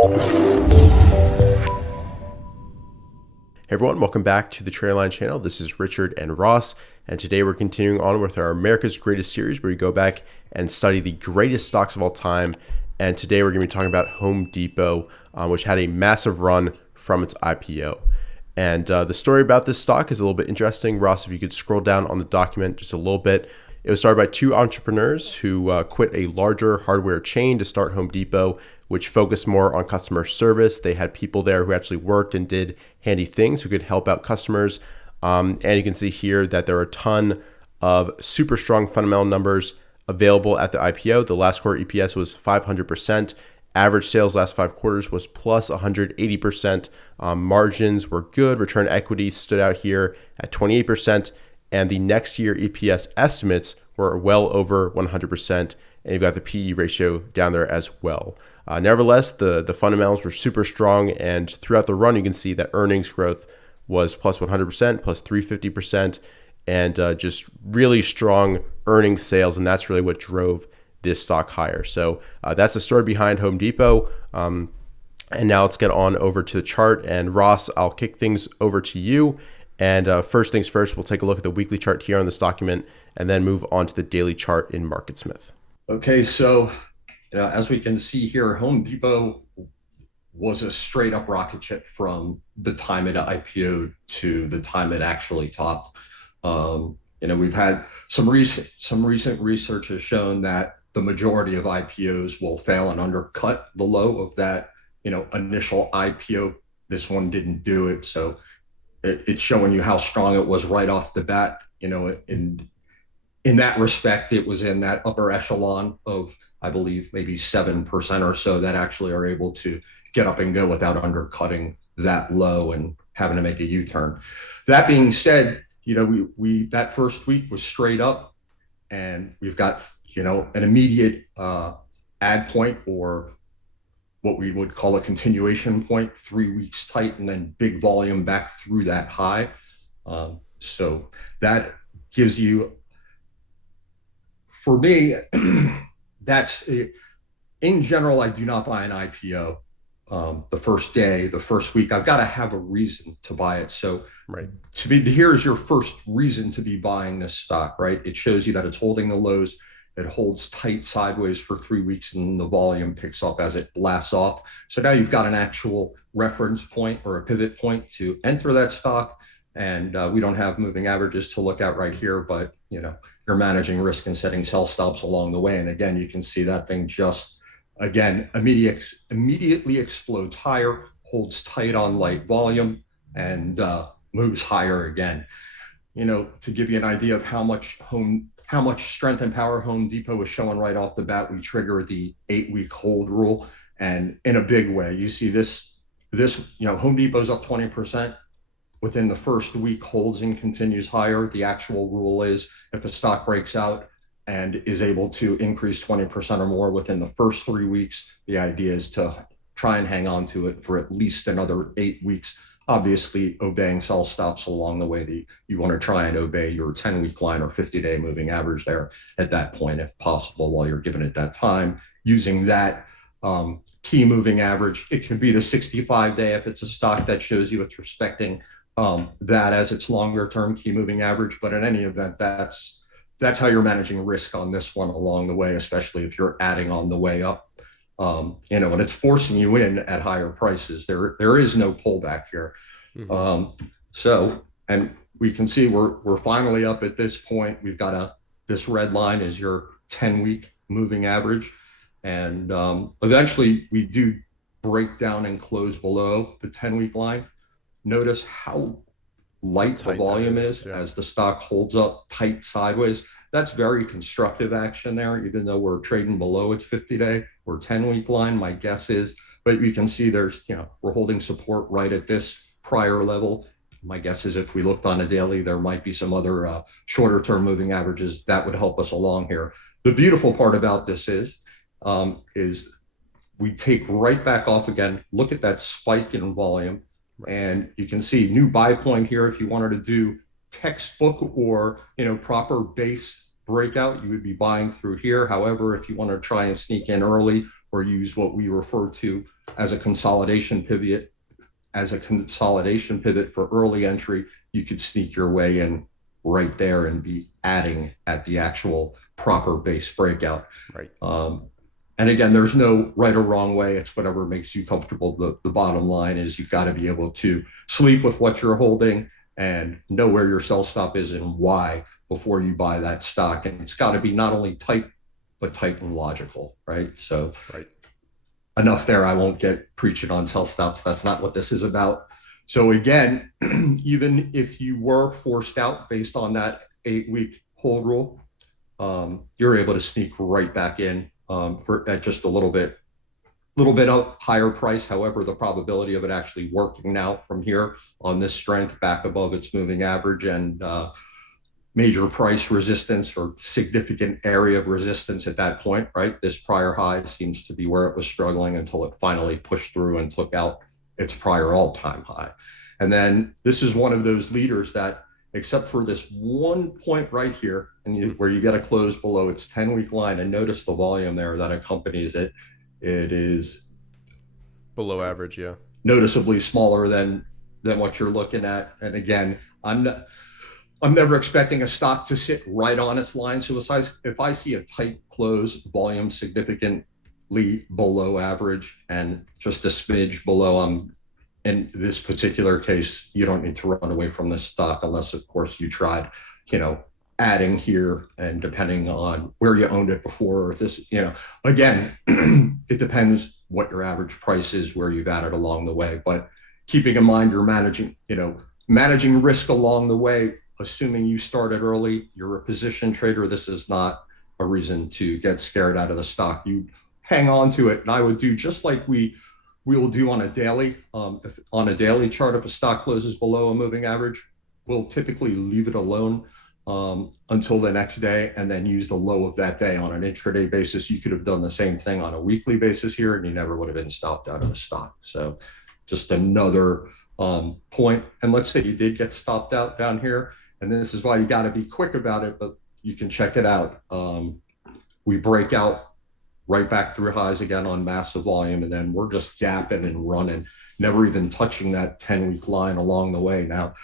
Hey everyone, welcome back to the TraderLion channel. This is Richard and Ross, and today we're continuing on with our America's Greatest series where we go back and study the greatest stocks of all time. And today we're going to be talking about Home Depot, which had a massive run from its IPO. And the story about this stock is a little bit interesting. Ross, if you could scroll down on the document just a little bit. It was started by two entrepreneurs who quit a larger hardware chain to start Home Depot, which focused more on customer service. They had people there who actually worked and did handy things who could help out customers. And you can see here that there are a ton of super strong fundamental numbers available at the IPO. The last quarter EPS was 500%. Average sales last 5 quarters was plus 180%. Margins were good. Return on equity stood out here at 28%. And the next year EPS estimates were well over 100%. And you've got the PE ratio down there as well. Nevertheless, the fundamentals were super strong. And throughout the run, you can see that earnings growth was plus 100%, plus 350%, and just really strong earnings sales. And that's really what drove this stock higher. So that's the story behind Home Depot. And now let's get on over to the chart. And Ross, I'll kick things over to you. And first things first, we'll take a look at the weekly chart here on this document and then move on to the daily chart in MarketSmith. Okay, so as we can see here, Home Depot was a straight up rocket ship from the time it IPO'd to the time it actually topped. We've had some recent research has shown that the majority of IPOs will fail and undercut the low of that initial IPO. This one didn't do it, so it's showing you how strong it was right off the bat. In that respect, it was in that upper echelon of, I believe, maybe 7% or so that actually are able to get up and go without undercutting that low and having to make a U-turn. That being said, we that first week was straight up, and we've got an immediate add point, or what we would call a continuation point, 3 weeks tight, and then big volume back through that high. So that gives you, for me, that's it. In general, I do not buy an IPO the first day, the first week. I've got to have a reason to buy it. So right, here's your first reason to be buying this stock, right? It shows you that it's holding the lows. It holds tight sideways for 3 weeks, and the volume picks up as it blasts off. So now you've got an actual reference point or a pivot point to enter that stock. And we don't have moving averages to look at right here, but you're managing risk and setting sell stops along the way. And again, you can see that thing just, again, immediately explodes higher, holds tight on light volume, and moves higher again. To give you an idea of how much strength and power Home Depot was showing right off the bat, we trigger the 8-week hold rule, and in a big way. You see this Home Depot's up 20%. Within the first week, holds and continues higher. The actual rule is if a stock breaks out and is able to increase 20% or more within the first 3 weeks, the idea is to try and hang on to it for at least another 8 weeks. Obviously, obeying sell stops along the way. You want to try and obey your 10-week line or 50-day moving average there at that point, if possible, while you're given it that time. Using that key moving average, it could be the 65-day if it's a stock that shows you it's respecting that as its longer term key moving average. But in any event, that's how you're managing risk on this one along the way, especially if you're adding on the way up. And it's forcing you in at higher prices. There is no pullback here. Mm-hmm. And we can see we're finally up at this point. We've got this red line is your 10-week moving average. And eventually we do break down and close below the 10-week line. Notice how light the volume is as the stock holds up tight sideways. That's very constructive action there, even though we're trading below its 50-day or 10-week line, my guess is. But you can see we're holding support right at this prior level. My guess is if we looked on a daily, there might be some other shorter term moving averages that would help us along here. The beautiful part about this is we take right back off again. Look at that spike in volume. And you can see new buy point here. If you wanted to do textbook or proper base breakout, you would be buying through here. However, if you want to try and sneak in early or use what we refer to as a consolidation pivot, for early entry, you could sneak your way in right there and be adding at the actual proper base breakout. Right. And again, there's no right or wrong way. It's whatever makes you comfortable. The bottom line is you've got to be able to sleep with what you're holding and know where your sell stop is and why before you buy that stock. And it's got to be not only tight, but tight and logical, right? So right. Enough there. I won't get preaching on sell stops. That's not what this is about. So again, even if you were forced out based on that 8-week hold rule, you're able to sneak right back in at just a little bit of higher price. However, the probability of it actually working now from here on this strength back above its moving average and major price resistance or significant area of resistance at that point, right? This prior high seems to be where it was struggling until it finally pushed through and took out its prior all-time high. And then this is one of those leaders that, except for this one point right here, and where you get a close below its 10-week line, and notice the volume there that accompanies it. It is below average, yeah. Noticeably smaller than what you're looking at. And again, I'm never expecting a stock to sit right on its line. So if I see a tight close, volume significantly below average and just a smidge below, in this particular case, you don't need to run away from this stock unless, of course, you tried, adding here, and depending on where you owned it before, or if this, again, it depends what your average price is, where you've added along the way. But keeping in mind you're managing risk along the way, assuming you started early, you're a position trader. This is not a reason to get scared out of the stock. You hang on to it, and I would do just like we will do on a daily. If on a daily chart, if a stock closes below a moving average, we'll typically leave it alone until the next day, and then use the low of that day on an intraday basis. You could have done the same thing on a weekly basis here, and you never would have been stopped out of the stock. So just another point. And let's say you did get stopped out down here, and this is why you got to be quick about it, but you can check it out. We break out right back through highs again on massive volume, and then we're just gapping and running, never even touching that 10-week line along the way. Now,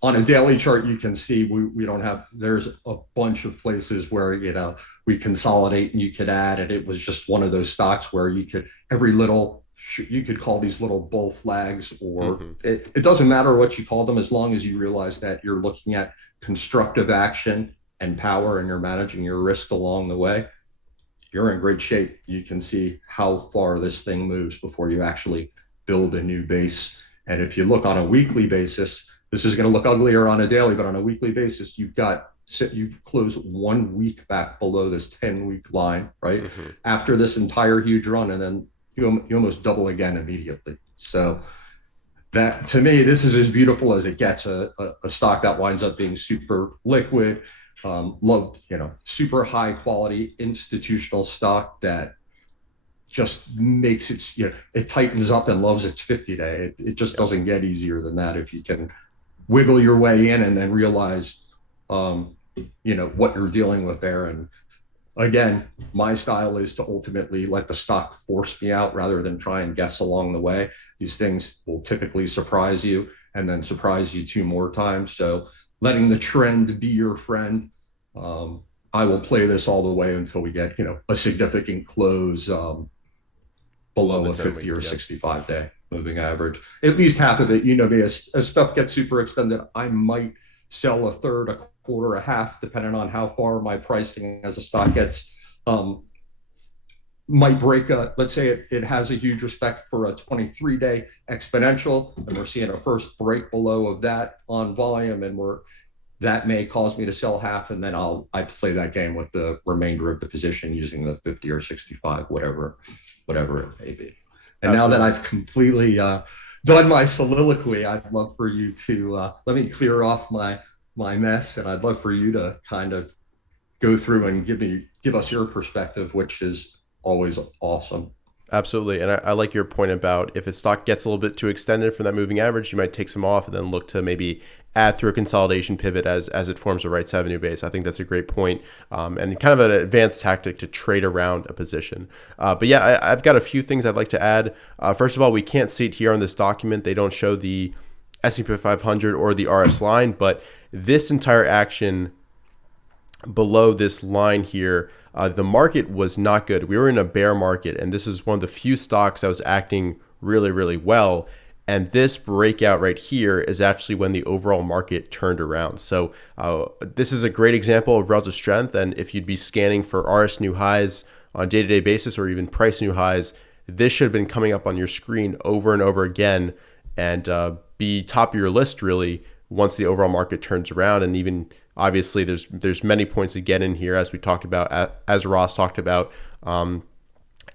on a daily chart, you can see we don't have, there's a bunch of places where, we consolidate and you could add, and it was just one of those stocks where you could, you could call these little bull flags, or it doesn't matter what you call them, as long as you realize that you're looking at constructive action and power, and you're managing your risk along the way, you're in great shape. You can see how far this thing moves before you actually build a new base. And if you look on a weekly basis, this is going to look uglier on a daily, but on a weekly basis, you've closed 1 week back below this 10-week line, right? After this entire huge run, and then you almost double again immediately. So that, to me, this is as beautiful as it gets, a stock that winds up being super liquid, super high quality institutional stock that just makes it tightens up and loves its 50-day. It just doesn't get easier than that if you can wiggle your way in and then realize, what you're dealing with there. And again, my style is to ultimately let the stock force me out rather than try and guess along the way. These things will typically surprise you and then surprise you 2 more times. So letting the trend be your friend. I will play this all the way until we get, a significant close below a 50 or 65 day moving average. At least half of it, me, as stuff gets super extended, I might sell a third, a quarter, a half, depending on how far my pricing as a stock gets. Might break let's say it has a huge respect for a 23-day exponential, and we're seeing a first break below of that on volume, and that may cause me to sell half, and then I play that game with the remainder of the position using the 50 or 65, whatever it may be. And Absolutely. Now that I've completely done my soliloquy, I'd love for you to let me clear off my mess, and I'd love for you to kind of go through and give us your perspective, which is always awesome. Absolutely. And I like your point about if a stock gets a little bit too extended from that moving average, you might take some off and then look to maybe add through a consolidation pivot as it forms the right revenue base. I think that's a great point, and kind of an advanced tactic to trade around a position. But yeah, I've got a few things I'd like to add. First of all, we can't see it here on this document. They don't show the S&P 500 or the RS line, but this entire action below this line here, the market was not good. We were in a bear market, and this is one of the few stocks that was acting really, really well. And this breakout right here is actually when the overall market turned around. So this is a great example of relative strength. And if you'd be scanning for RS new highs on a day-to-day basis or even price new highs, this should have been coming up on your screen over and over again and be top of your list really once the overall market turns around. And even obviously there's many points to get in here, as we talked about, as Ross talked about,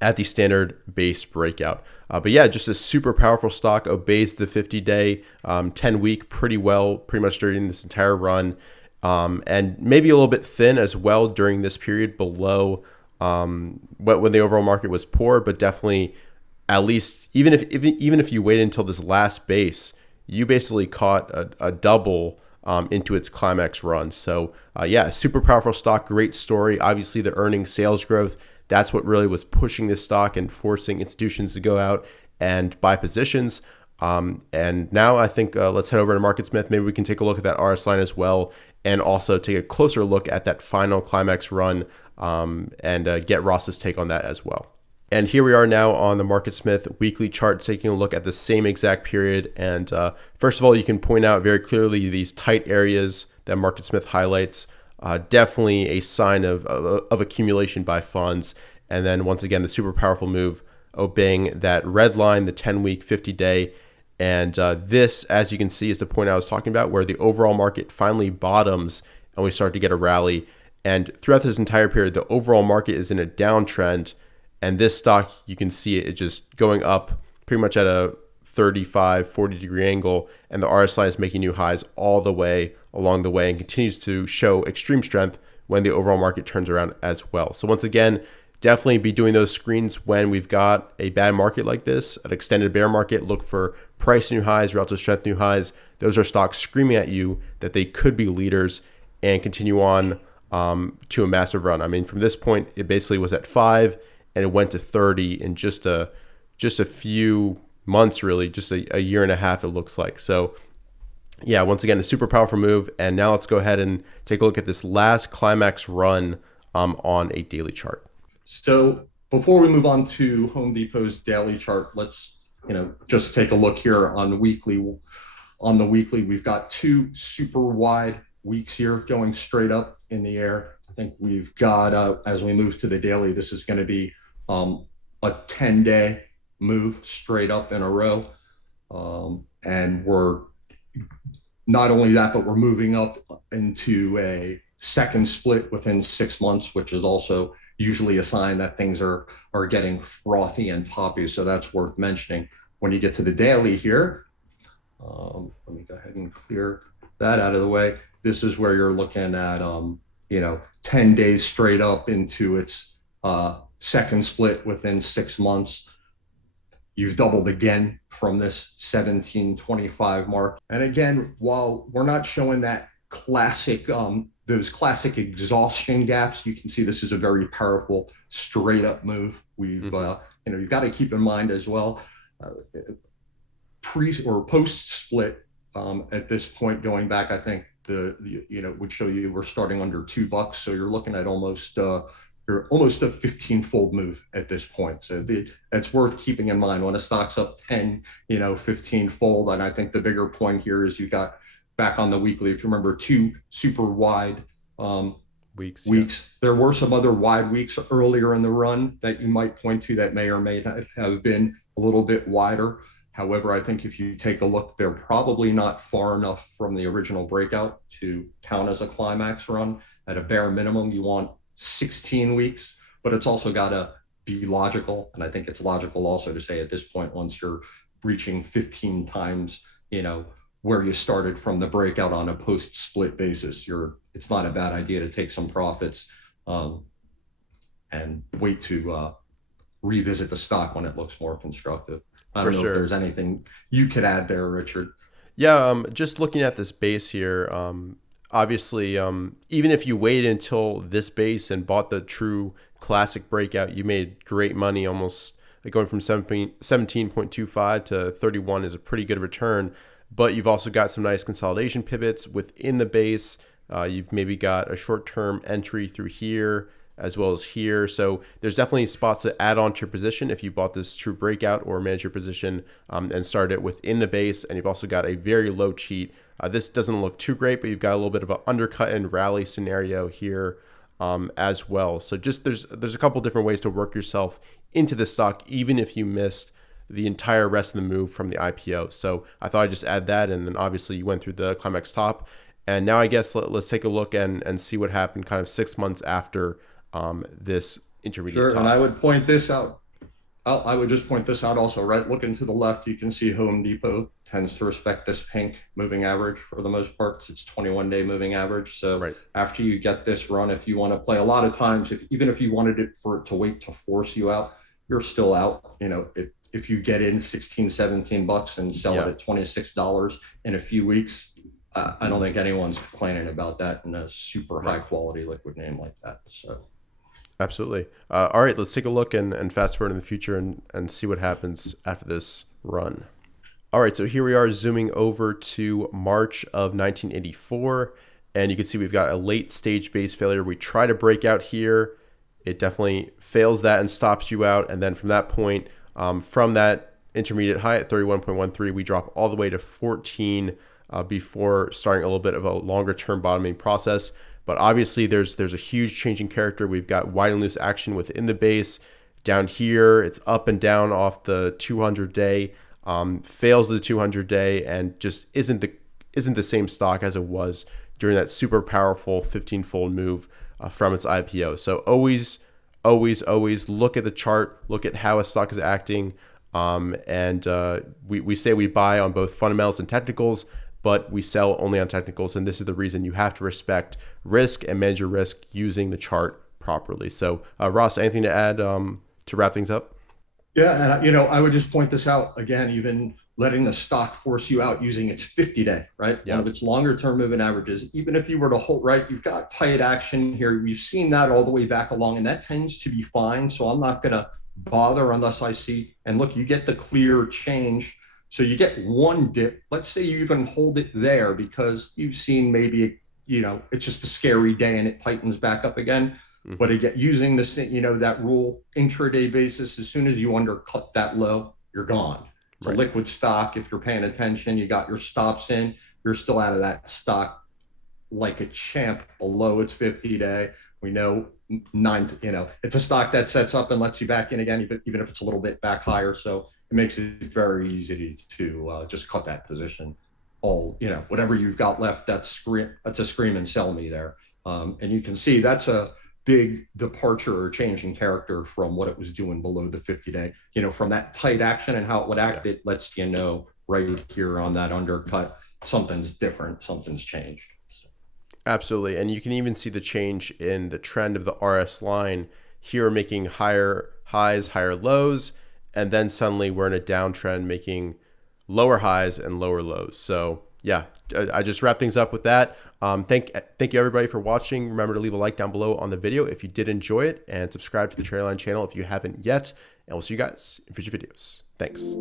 at the standard base breakout. But yeah, just a super powerful stock, obeys the 50-day, 10-week pretty well, pretty much during this entire run, and maybe a little bit thin as well during this period below when the overall market was poor, but definitely at least even if you waited until this last base, you basically caught a double into its climax run. So yeah, super powerful stock, great story. Obviously the earnings, sales growth, that's what really was pushing this stock and forcing institutions to go out and buy positions. And now I think let's head over to MarketSmith. Maybe we can take a look at that RS line as well, and also take a closer look at that final climax run and get Ross's take on that as well. And here we are now on the MarketSmith weekly chart, taking a look at the same exact period. And first of all, you can point out very clearly these tight areas that MarketSmith highlights. Definitely a sign of accumulation by funds. And then once again, the super powerful move obeying that red line, the 10-week, 50-day. And this, as you can see, is the point I was talking about, where the overall market finally bottoms and we start to get a rally. And throughout this entire period, the overall market is in a downtrend. And this stock, you can see it just going up pretty much at a 35, 40 degree angle. And the RS line is making new highs all the way along the way and continues to show extreme strength when the overall market turns around as well. So once again, definitely be doing those screens when we've got a bad market like this, an extended bear market. Look for price new highs, relative strength new highs. Those are stocks screaming at you that they could be leaders and continue on to a massive run. I mean, from this point, it basically was at 5 and it went to 30 in just a few months, really, just a year and a half, it looks like. So yeah, once again, a super powerful move. And now let's go ahead and take a look at this last climax run on a daily chart. So before we move on to Home Depot's daily chart, let's just take a look here on the weekly. On the weekly, we've got two super wide weeks here going straight up in the air. I think we've got, as we move to the daily, this is going to be a 10-day move straight up in a row. And we're not only that, but we're moving up into a second split within 6 months, which is also usually a sign that things are getting frothy and toppy. So that's worth mentioning. When you get to the daily here, let me go ahead and clear that out of the way. This is where you're looking at 10 days straight up into its second split within 6 months. You've doubled again from this 1725 mark. And again, while we're not showing that classic, those classic exhaustion gaps, you can see this is a very powerful straight up move. We've, you've got to keep in mind as well, pre or post split at this point, going back, I think would show you we're starting under $2. So you're looking at almost a 15-fold move at this point. So that's worth keeping in mind when a stock's up 10, 15-fold. And I think the bigger point here is you got back on the weekly, if you remember, two super wide weeks. Yeah. There were some other wide weeks earlier in the run that you might point to that may or may not have been a little bit wider. However, I think if you take a look, they're probably not far enough from the original breakout to count as a climax run. At a bare minimum, you want 16 weeks, but it's also got to be logical. And I think it's logical also to say at this point, once you're reaching 15 times, where you started from the breakout on a post split basis, it's not a bad idea to take some profits and wait to revisit the stock when it looks more constructive. I For don't know if sure. there's anything you could add there, Richard. Yeah, just looking at this base here, obviously, even if you waited until this base and bought the true classic breakout, you made great money, almost like going from 17.25 to 31 is a pretty good return. But you've also got some nice consolidation pivots within the base. You've maybe got a short-term entry through here as well as here. So there's definitely spots to add on to your position if you bought this true breakout or manage your position and started it within the base. And you've also got a very low cheat. This doesn't look too great, but you've got a little bit of an undercut and rally scenario here as well. So just there's a couple different ways to work yourself into the stock, even if you missed the entire rest of the move from the IPO. So I thought I'd just add that. And then obviously you went through the Climax top. And now I guess let's take a look and see what happened kind of 6 months after this intermediate top. And I would point this out. I would just point this out also, right? Looking to the left, you can see Home Depot tends to respect this pink moving average for the most part. It's 21-day moving average. So after you get this run, if you want to play, a lot of times, even if you wanted it to wait to force you out, you're still out. If you get in 16, 17 bucks and sell it at $26 in a few weeks, I don't think anyone's complaining about that in a super high quality liquid name like that. So. Absolutely. All right, let's take a look and fast forward in the future and see what happens after this run. All right, so here we are zooming over to March of 1984, and you can see we've got a late stage base failure. We try to break out here. It definitely fails that and stops you out. And then from that point, from that intermediate high at 31.13, we drop all the way to 14 before starting a little bit of a longer term bottoming process. But obviously there's a huge change in character. We've got wide and loose action within the base. Down here, it's up and down off the 200-day, fails the 200-day, and just isn't the same stock as it was during that super powerful 15-fold move from its IPO. So always look at the chart, look at how a stock is acting, and we say we buy on both fundamentals and technicals, but we sell only on technicals. And this is the reason you have to respect risk and manage your risk using the chart properly. So Ross, anything to add to wrap things up? Yeah, and I would just point this out again, even letting the stock force you out using its 50-day, right? One of its longer term moving averages. Even if you were to hold, right, you've got tight action here. We've seen that all the way back along, and that tends to be fine. So I'm not going to bother unless I see, and look, you get the clear change. So you get one dip. Let's say you even hold it there because you've seen maybe, it's just a scary day and it tightens back up again. Mm-hmm. But again, using this, that rule intraday basis, as soon as you undercut that low, you're gone. It's a liquid stock. If you're paying attention, you got your stops in, you're still out of that stock like a champ below its 50-day. We know it's a stock that sets up and lets you back in again, even if it's a little bit back higher. So it makes it very easy to just cut that position. Whatever you've got left, that's a scream and sell me there. And you can see that's a big departure or change in character from what it was doing below the 50-day. From that tight action and how it would act, it lets right here on that undercut, something's different, something's changed. Absolutely. And you can even see the change in the trend of the RS line here, making higher highs, higher lows, and then suddenly we're in a downtrend making lower highs and lower lows. So yeah, I just wrap things up with that. Thank you everybody for watching. Remember to leave a like down below on the video if you did enjoy it, and subscribe to the TraderLion channel if you haven't yet. And we'll see you guys in future videos. Thanks.